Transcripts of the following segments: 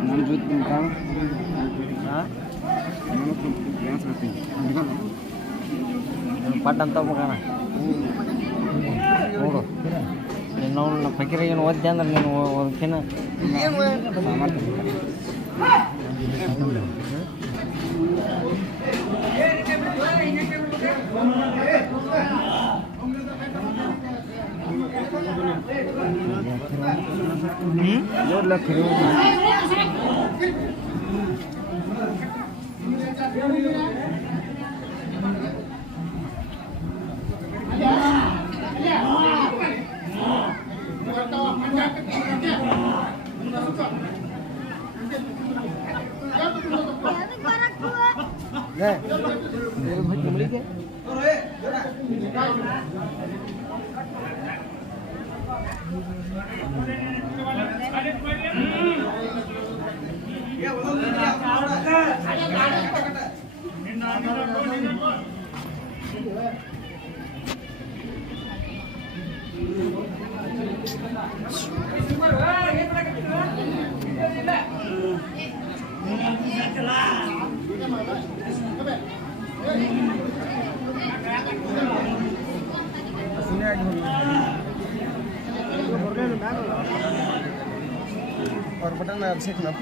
ನನ್ನ ಜೊತೆ ಪಟ್ ಅಂತ ಮಗನ ನೋಡು ನೀನು ನಮ್ಮ ಫಕೀರ ಏನು ಓದ್ದೆ ಅಂದ್ರೆ ನೀನು ಓದ್ಕಿನ और बटन अभिषेक ना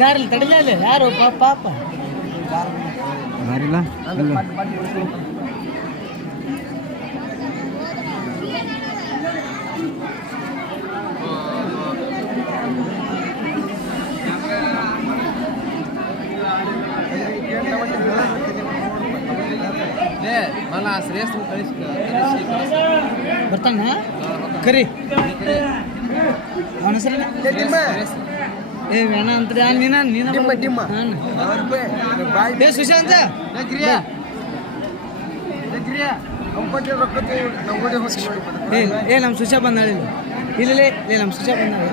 ದಾರಿ ತಡಿಲಿಲ್ಲ ಯಾರು ಪಾಪ ದಾರಿಲ್ಲ मला ಶ್ರೇಯಸ್ ಬರ್ತಾನ ಕರಿ ಅವನ ಹೆಸರು ಏ ಬೇಡ ಅಂತ ನೀನ ಸುಶಾಂತ ಏ ನಮ್ಮ ಸುಶಾ ಬಂದಾಳ ಇಲ್ಲ ನಮ್ಮ ಸುಶಾ ಬಂದಾಳ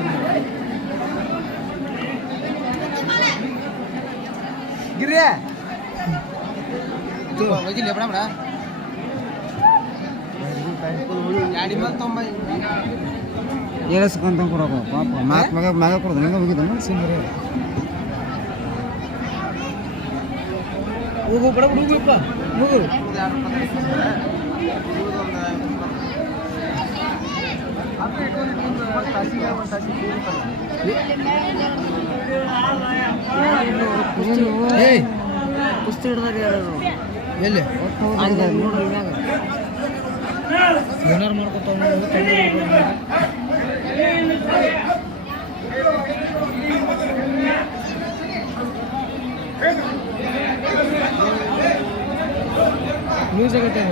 ಗಿರಿಯ ಹೋಗಿಲ್ಲ ಬೇಡ ಏಳಸ್ಕೊಂತ ಕೊಡಕ ಪಾಪ ಮಗ ಕೊಡೋದು ಹೆಂಗೆ ಹೋಗಿದ್ದಾನೆ ಸಿಂಗ್ರೆ ಹೋಗು ಬಡ ಹುಡುಗಪ್ಪ ಹೋಗು ಕುಸ್ತಿ ಹಿಡ್ದಾಗ ಯಾರು ಎಲ್ಲಿ ಏನಾರು ಮಾಡ್ಕೊತ ನ್ಯೂಸ್ ಆಗತ್ತೆ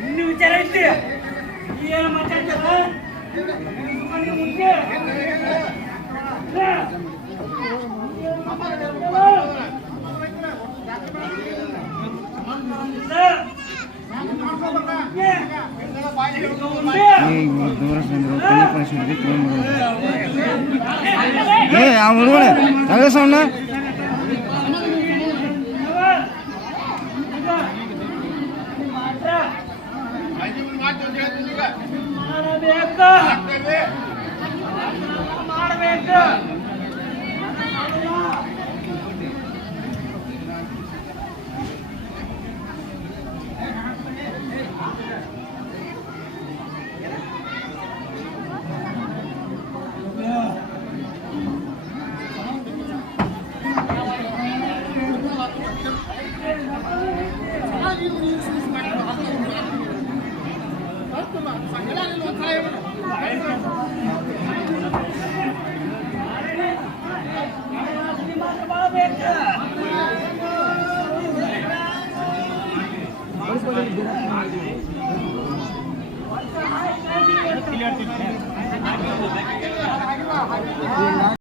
ನಿನ್ನ ವಿಚಾರ ಏನು ಮಾತಾಡ್ತಾರ ಮುಂದೆ ಸಣ್ಣ ಮಾಡಬೇಕು